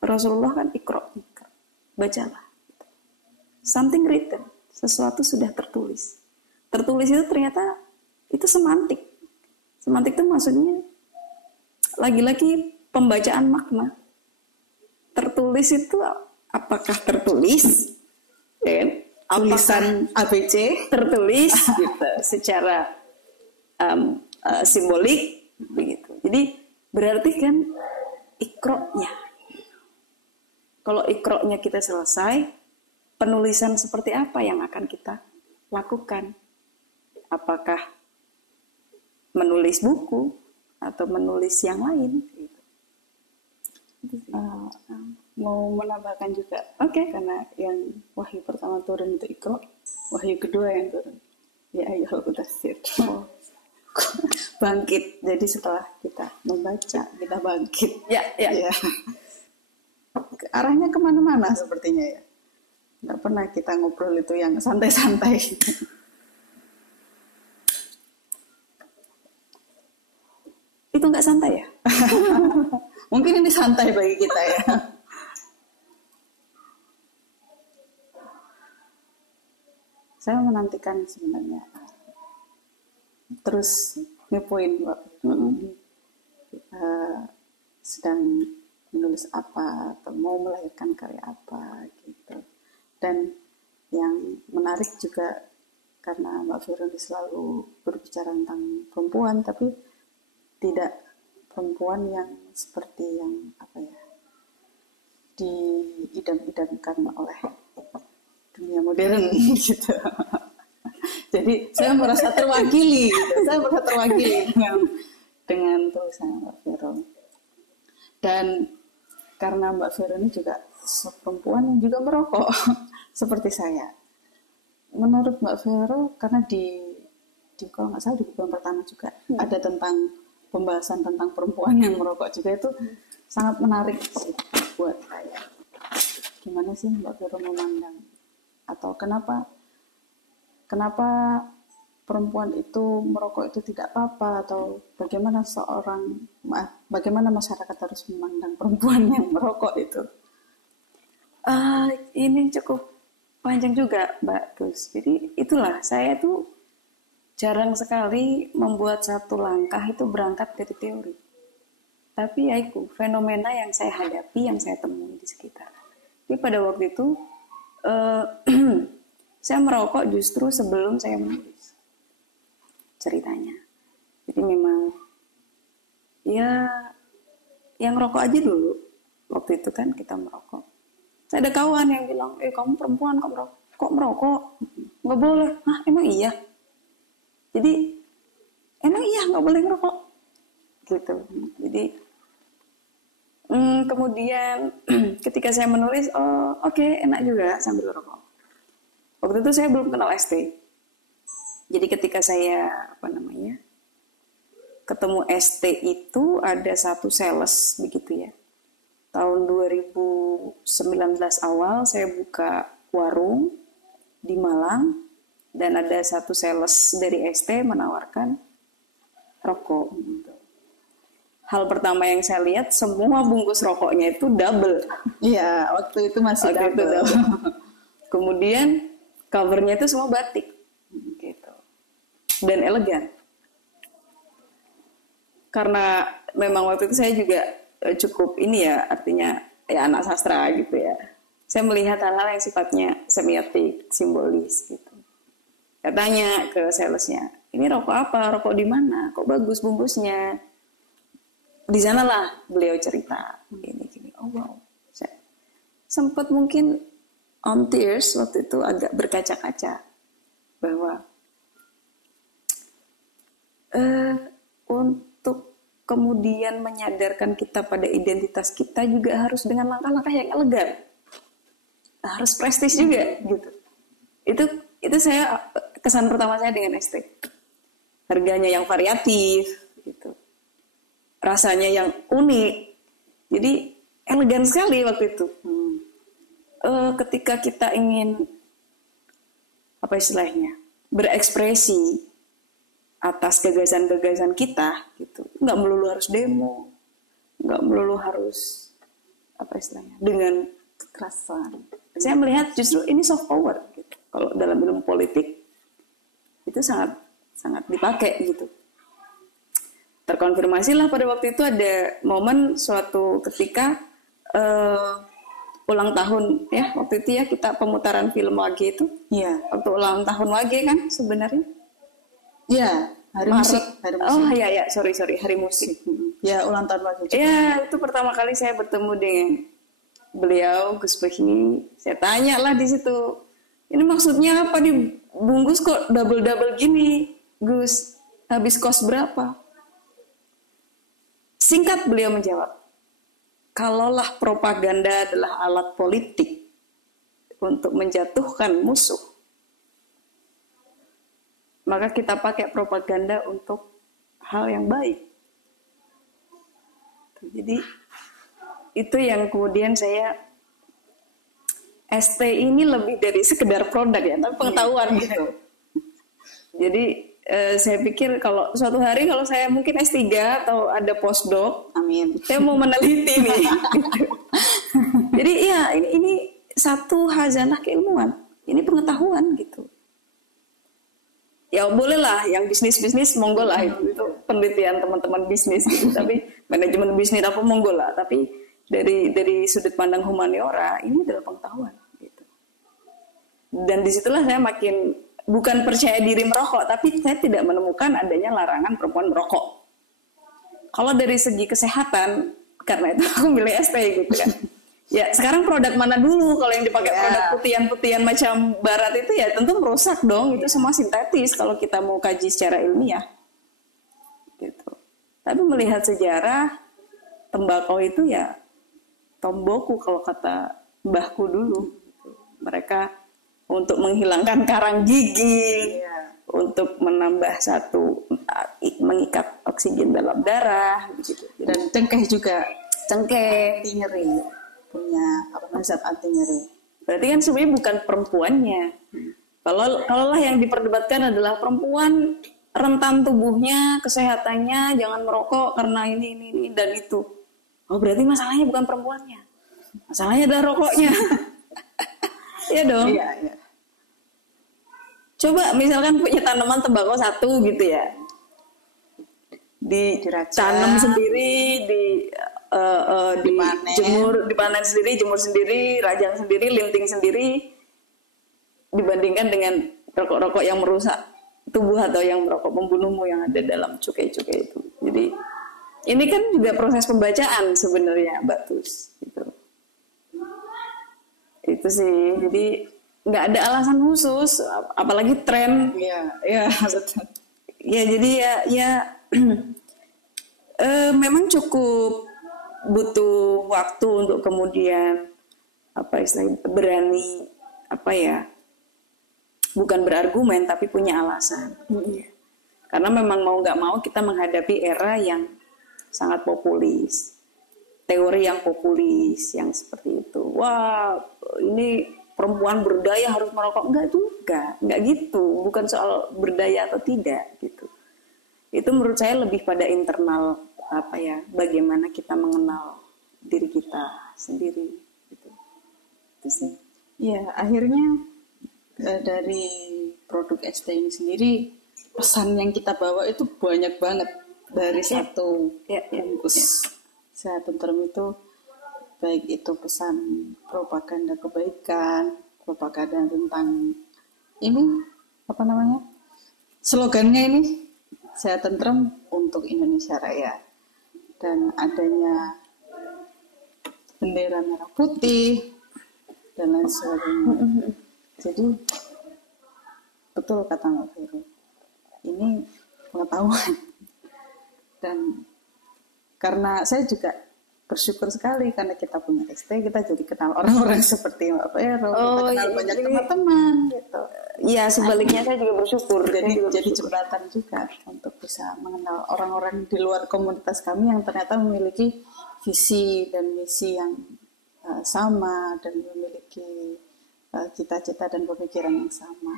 Rasulullah kan Iqra, bacalah. Something written, sesuatu sudah tertulis. Tertulis itu ternyata itu semantik. Semantik itu maksudnya lagi-lagi pembacaan makna. Tertulis itu apakah tertulis dan tulisan ABC tertulis gitu secara simbolik begitu. Jadi berarti kan ikroknya. Kalau ikroknya kita selesai, penulisan seperti apa yang akan kita lakukan? Apakah menulis buku atau menulis yang lain? Gitu. Mau menambahkan juga, karena yang wahyu pertama turun itu Iqra, wahyu kedua yang turun ya ayyuhal mudaththir. Bangkit. Jadi setelah kita membaca, kita bangkit. Ya. Arahnya kemana-mana sepertinya ya. Nggak pernah kita ngobrol itu yang santai-santai. Itu nggak santai ya? Mungkin ini santai bagi kita ya. Saya menantikan sebenarnya. Terus ngepoin sedang menulis apa atau mau melahirkan karya apa gitu. Dan yang menarik juga karena Mbak Veroni selalu berbicara tentang perempuan, tapi tidak perempuan yang seperti yang diidam-idamkan oleh dunia modern gitu. Jadi saya merasa terwakili dengan tulisan Mbak Veroni. Dan karena Mbak Veroni juga perempuan yang juga merokok seperti saya. Menurut Mbak Vero, karena di kalau nggak salah di buku yang pertama juga ada tentang pembahasan tentang perempuan yang merokok juga, itu sangat menarik buat saya. Gimana sih Mbak Vero memandang, atau kenapa perempuan itu merokok itu tidak apa-apa, atau bagaimana masyarakat harus memandang perempuan yang merokok itu? Ini cukup panjang juga Mbak Gus. Jadi itulah saya tuh jarang sekali membuat satu langkah itu berangkat dari teori. Tapi ya itu fenomena yang saya hadapi, yang saya temui di sekitar. Jadi pada waktu itu saya merokok justru sebelum saya menulis ceritanya. Jadi memang ya yang rokok aja dulu. Waktu itu kan kita merokok. Saya ada kawan yang bilang, kamu perempuan kok kok merokok? Nggak boleh. Hah, emang iya? Jadi emang iya nggak boleh ngerokok gitu. Jadi kemudian ketika saya menulis, oh oke, enak juga sambil rokok. Waktu itu saya belum kenal ST. Jadi ketika saya ketemu ST itu ada satu sales begitu ya. Tahun 2019 awal saya buka warung di Malang dan ada satu sales dari ST menawarkan rokok gitu. Hal pertama yang saya lihat, semua bungkus rokoknya itu double. Iya, waktu itu masih double. Kemudian covernya itu semua batik, gitu, dan elegan. Karena memang waktu itu saya juga cukup ini ya, artinya ya anak sastra gitu ya. Saya melihat hal-hal yang sifatnya semiotik, simbolis gitu. Saya tanya ke salesnya, ini rokok apa? Rokok di mana? Kok bagus bungkusnya? Di sanalah beliau cerita gini. Oh wow, saya sempat mungkin on tears waktu itu, agak berkaca-kaca bahwa untuk kemudian menyadarkan kita pada identitas kita juga harus dengan langkah-langkah yang elegan, harus prestis juga gitu. Itu saya kesan pertama saya dengan ST. Harganya yang variatif gitu. Rasanya yang unik, jadi elegan sekali waktu itu. Ketika kita ingin berekspresi atas gagasan-gagasan kita, gitu, nggak melulu harus demo, nggak melulu harus dengan kekerasan. Saya melihat justru ini soft power. Gitu. Kalau dalam ilmu politik itu sangat sangat dipakai gitu. Terkonfirmasilah pada waktu itu ada momen suatu ketika ulang tahun ya, waktu itu ya kita pemutaran film Wage itu. Iya. Waktu ulang tahun Wage kan sebenarnya. Iya, hari musik. Oh iya, sorry, hari musik. Ya, ulang tahun Wage. Ya, itu pertama kali saya bertemu dengan beliau, Gus Behi. Saya tanya lah di situ, ini maksudnya apa dibungkus kok double-double gini, Gus? Habis kos berapa? Singkat beliau menjawab, kalaulah propaganda adalah alat politik untuk menjatuhkan musuh, maka kita pakai propaganda untuk hal yang baik. Jadi itu yang kemudian saya, ST ini lebih dari sekedar produk ya, tapi pengetahuan gitu. Jadi saya pikir kalau suatu hari kalau saya mungkin S3 atau ada postdoc, amin, saya mau meneliti nih. Jadi ya ini satu khazanah keilmuan, ini pengetahuan gitu. Ya bolehlah yang bisnis monggo lah, itu penelitian teman-teman bisnis gitu. Tapi manajemen bisnis apa monggo lah, tapi dari sudut pandang humaniora ini adalah pengetahuan gitu. Dan disitulah saya makin bukan percaya diri merokok, tapi saya tidak menemukan adanya larangan perempuan merokok. Kalau dari segi kesehatan, karena itu aku milih ST gitu kan. Ya sekarang produk mana dulu? Kalau yang dipakai produk putihan-putihan macam barat itu ya tentu merusak dong. Itu semua sintetis kalau kita mau kaji secara ilmiah. Gitu. Tapi melihat sejarah, tembakau itu ya tomboku kalau kata mbahku dulu. Mereka untuk menghilangkan karang gigi, untuk menambah mengikat oksigen dalam darah, begitu. Dan cengkeh juga, cengkeh, anti nyeri, punya zat anti nyeri. Berarti kan sebenarnya bukan perempuannya. Kalaulah yang diperdebatkan adalah perempuan rentan tubuhnya, kesehatannya, jangan merokok karena ini dan itu. Oh berarti masalahnya bukan perempuannya, masalahnya adalah rokoknya. Iya dong. Iya. Coba misalkan punya tanaman tembakau satu gitu ya, ditanam sendiri, dipanen sendiri, jemur sendiri, rajang sendiri, linting sendiri, dibandingkan dengan rokok-rokok yang merusak tubuh atau yang merokok pembunuhmu yang ada dalam cukai-cukai itu. Jadi ini kan juga proses pembacaan sebenarnya, Mbak Tus. Gitu. Itu sih. Jadi nggak ada alasan khusus, apalagi tren. Iya, betul. Ya jadi ya memang cukup butuh waktu untuk kemudian berani bukan berargumen tapi punya alasan. Karena memang mau nggak mau kita menghadapi era yang sangat populis, teori yang populis yang seperti itu. Wah, ini perempuan berdaya harus merokok. Enggak gitu. Bukan soal berdaya atau tidak gitu. Itu menurut saya lebih pada internal bagaimana kita mengenal diri kita sendiri gitu. Itu sih. Ya, akhirnya dari produk ST ini sendiri pesan yang kita bawa itu banyak banget dari satu bungkus Sehat Tentrem itu, baik itu pesan propaganda kebaikan, propaganda tentang ini slogannya ini Sehat Tentrem untuk Indonesia Raya, dan adanya bendera merah putih dan lain sebagainya. Jadi betul kata Mbak Vero, ini pengetahuan. Dan karena saya juga bersyukur sekali karena kita punya ST, kita jadi kenal orang-orang seperti Mbak Vero, kita kenal banyak teman-teman gitu. Iya, sebaliknya saya juga bersyukur. Jadi jembatan juga untuk bisa mengenal orang-orang di luar komunitas kami yang ternyata memiliki visi dan misi yang sama dan memiliki cita-cita dan pemikiran yang sama.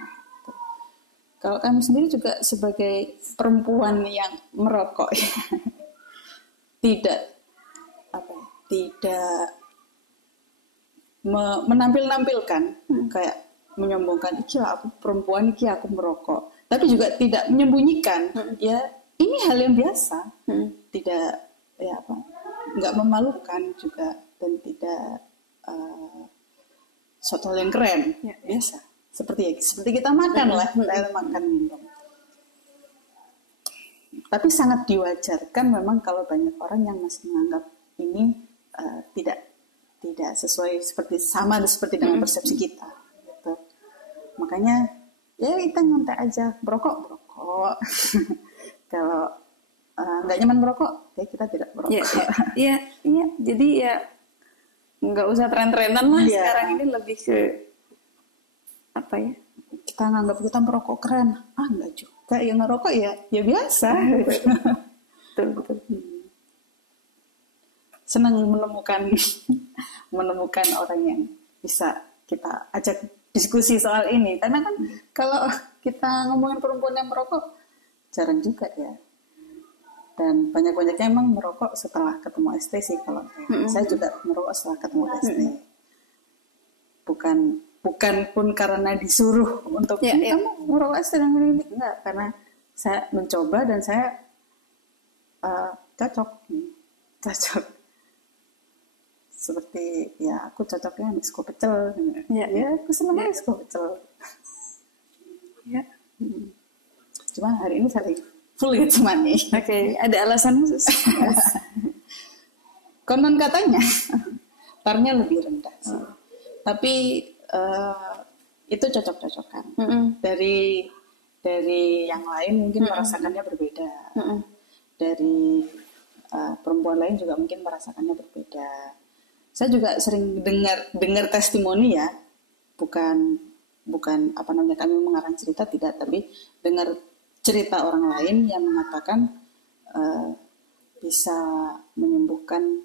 Kalau kami sendiri juga sebagai perempuan yang merokok tidak menampilkan kayak menyombongkan iki lah aku perempuan, iki aku merokok, tapi juga tidak menyembunyikan ya ini hal yang biasa, tidak nggak memalukan juga dan tidak suatu hal yang keren, biasa seperti kita makan lah, kita makan minum. Tapi sangat diwajarkan memang kalau banyak orang yang masih menganggap ini tidak sesuai sama seperti dengan persepsi kita gitu. Makanya ya kita nyantai aja, berokok kalau nggak nyaman merokok ya kita tidak merokok. Iya jadi ya nggak usah tren-trenan lah. Sekarang ini lebih ke kita nganggap kita merokok keren, nggak juga, yang ngerokok ya biasa. Betul. Senang menemukan orang yang bisa kita ajak diskusi soal ini, karena kan kalau kita ngomongin perempuan yang merokok jarang juga ya, dan banyak-banyaknya emang merokok setelah ketemu ST sih. Kalau saya juga merokok setelah ketemu ST, bukan pun karena disuruh untuk kamu merokok ST dan ini, enggak, karena saya mencoba dan saya cocok seperti aku cocoknya misko pecel, aku senang misko pecel. Cuma hari ini saya full gitu nih. Oke, ada alasan khusus. Konon katanya tarnya lebih rendah sih. Tapi itu cocok-cocokan. Dari yang lain mungkin merasakannya berbeda. Dari perempuan lain juga mungkin merasakannya berbeda. Saya juga sering dengar testimoni ya, bukan kami mengarang cerita, tidak, tapi dengar cerita orang lain yang mengatakan bisa menyembuhkan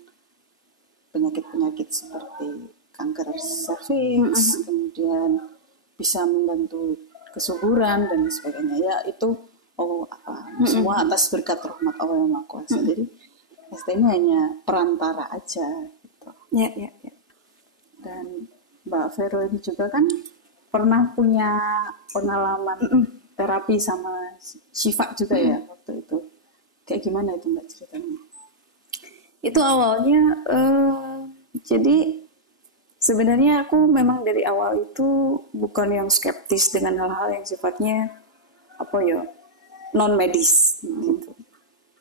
penyakit-penyakit seperti kanker serviks, kemudian bisa membantu kesuburan dan sebagainya. Ya itu semua atas berkat rahmat Allah yang Maha Kuasa. Jadi ST ini hanya perantara aja gitu. Ya. Dan Mbak Vero ini juga kan pernah punya pengalaman terapi sama Syifa juga ya waktu itu. Kayak gimana itu Mbak ceritanya? Itu awalnya jadi sebenarnya aku memang dari awal itu bukan yang skeptis dengan hal-hal yang sifatnya non medis gitu.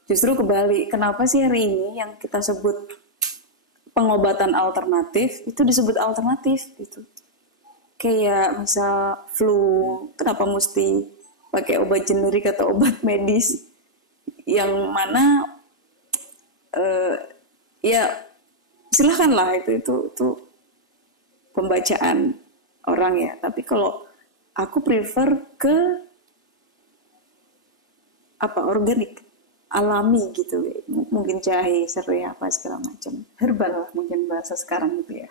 Justru kebalik, kenapa sih hari ini yang kita sebut pengobatan alternatif itu disebut alternatif gitu? kayak misal flu, kenapa mesti pakai obat generik atau obat medis yang mana ya silahkanlah itu pembacaan orang ya. Tapi kalau aku prefer ke organik, alami gitu, mungkin jahe, serai apa segala macam, Herbal lah mungkin bahasa sekarang gitu ya.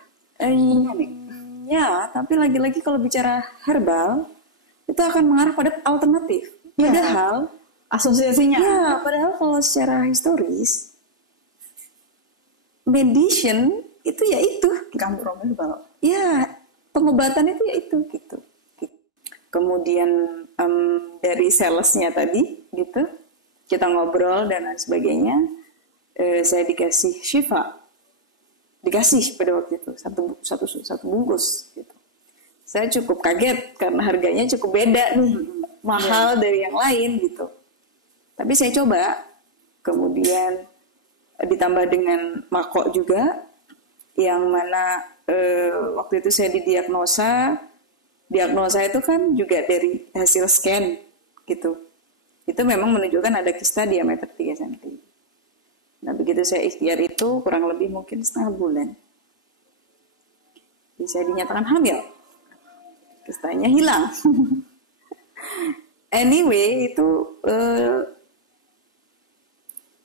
Ya, tapi lagi-lagi kalau bicara herbal itu akan mengarah pada alternatif. Ya. Padahal Asosiasinya. padahal kalau secara historis medicine itu ya itu. Campur herbal. Ya, pengobatan itu ya itu gitu. Kemudian dari salesnya tadi gitu, kita ngobrol dan lain sebagainya. Saya dikasih Shifa, dikasih pada waktu itu satu bungkus gitu. Saya cukup kaget karena harganya cukup beda nih, mahal dari yang lain gitu. Tapi saya coba, kemudian ditambah dengan Mako juga, yang mana waktu itu saya diagnosa itu kan juga dari hasil scan gitu. Itu memang menunjukkan ada kista diameter 3 cm. Nah begitu saya ikhtiar itu kurang lebih mungkin setengah bulan, jadi saya dinyatakan hamil, kistanya hilang. Anyway itu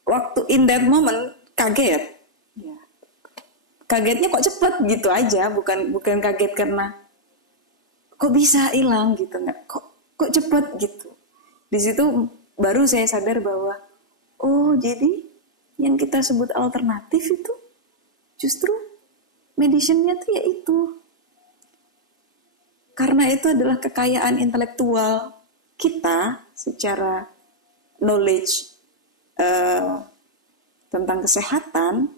waktu in that moment kaget. Ya. Kagetnya kok cepet gitu aja, bukan kaget karena kok bisa hilang gitu, nggak, kok cepet gitu. Di situ baru saya sadar bahwa oh jadi yang kita sebut alternatif itu justru medicine-nya tuh ya itu. Karena itu adalah kekayaan intelektual kita secara knowledge tentang kesehatan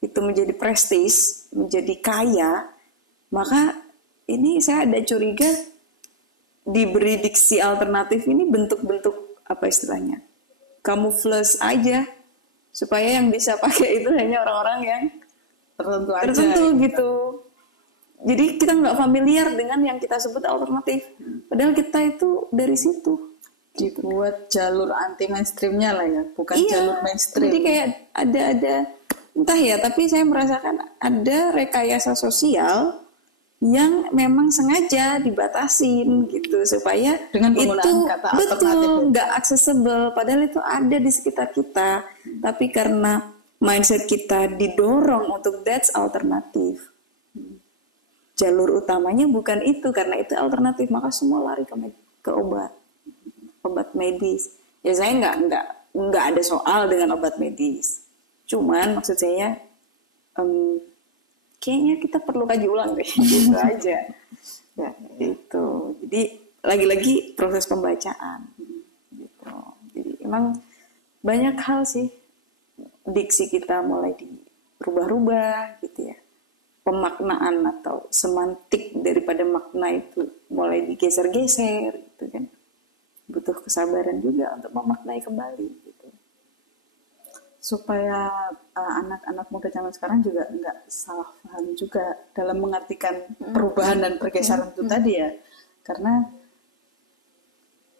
itu menjadi prestis, menjadi kaya, maka ini saya ada curiga diberi diksi alternatif ini bentuk-bentuk apa istilahnya, kamuflase aja, supaya yang bisa pakai itu hanya orang-orang yang tertentu gitu. Jadi kita nggak familiar dengan yang kita sebut alternatif, padahal kita itu dari situ. Dibuat jalur anti mainstreamnya lah ya, bukan jalur mainstream. Jadi kayak ada entah ya, tapi saya merasakan ada rekayasa sosial yang memang sengaja dibatasin gitu supaya Dengan penggunaan itu kata alternatif betul nggak accessible, padahal itu ada di sekitar kita. Tapi karena mindset kita didorong untuk that's alternatif, jalur utamanya bukan itu, karena itu alternatif, maka semua lari ke obat medis. Ya saya nggak ada soal dengan obat medis, cuman maksud saya kayaknya kita perlu kaji ulang deh, gitu aja. Ya, itu. Jadi lagi-lagi proses pembacaan, gitu. Jadi emang banyak hal sih, diksi kita mulai dirubah-rubah, gitu ya. Pemaknaan atau semantik daripada makna itu mulai digeser-geser, gitu kan. Butuh kesabaran juga untuk memaknai kembali, gitu. Supaya anak-anak muda zaman sekarang juga nggak salah paham juga dalam mengartikan perubahan dan pergeseran itu tadi ya, karena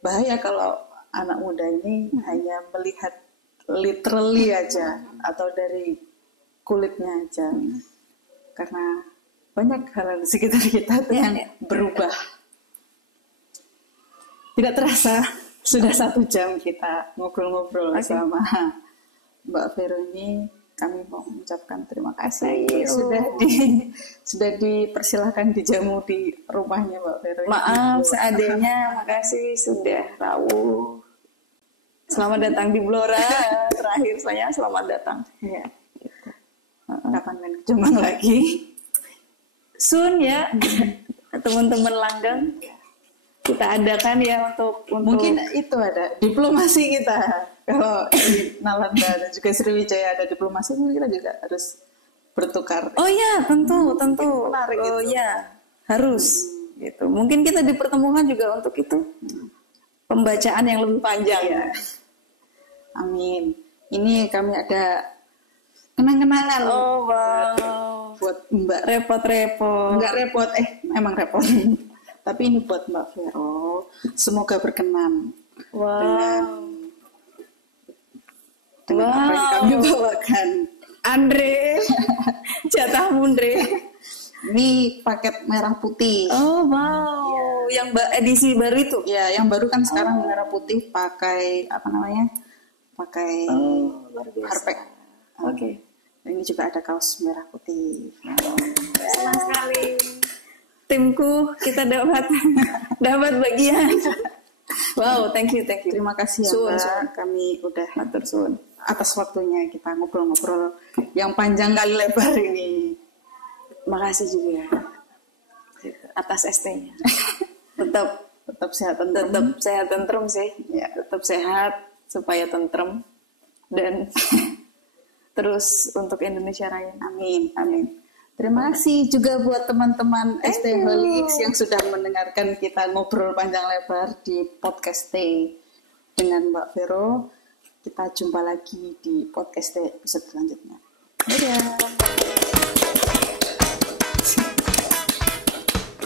bahaya kalau anak muda ini hanya melihat literally aja atau dari kulitnya aja, karena banyak hal di sekitar kita tuh yang berubah. Tidak terasa sudah 1 jam kita ngobrol-ngobrol sama Mbak Vero ini. Kami mau mengucapkan terima kasih sudah dipersilahkan dijamu di rumahnya Mbak Vero. Maaf seadanya, makasih sudah rawuh. Selamat datang di Blora. Terakhir saya selamat datang. Ya. Kapan main Jombang lagi? Soon ya, teman-teman langgeng kita adakan ya untuk mungkin itu ada diplomasi kita. Kalau di Nalanda dan juga Sriwijaya ada diplomasi, kita juga harus bertukar. Oh ya, tentu. Menarik Oh gitu. ya, harus gitu. Mungkin kita dipertemukan juga untuk itu. Pembacaan yang lebih panjang ya. Amin. Ini kami ada kenang-kenangan. Oh wow. buat Mbak. Repot-repot. Enggak repot, emang repot. Tapi ini buat Mbak Vero. Semoga berkenan dengan apa yang kami bawakan. Andre, jatahmu Andre. Ini paket merah putih. Oh wow, yang edisi baru itu? Ya, yang baru kan sekarang merah putih pakai apa namanya? Pakai harpek. Oke. Ini juga ada kaos merah putih. Senang sekali. Timku kita dapat bagian. Wow, thank you. Terima kasih ya Suun. Mbak. Kami udah Matur suwun. atas waktunya kita ngobrol-ngobrol yang panjang kali lebar ini. Makasih juga atas ST-nya. tetap sehat tentrem sih. Ya, tetap sehat supaya tentrem dan terus untuk Indonesia Raya. Amin. Terima kasih juga buat teman-teman ST-holics yang sudah mendengarkan kita ngobrol panjang lebar di podcast T dengan Mbak Vero. Kita jumpa lagi di podcast T episode selanjutnya. Dadah.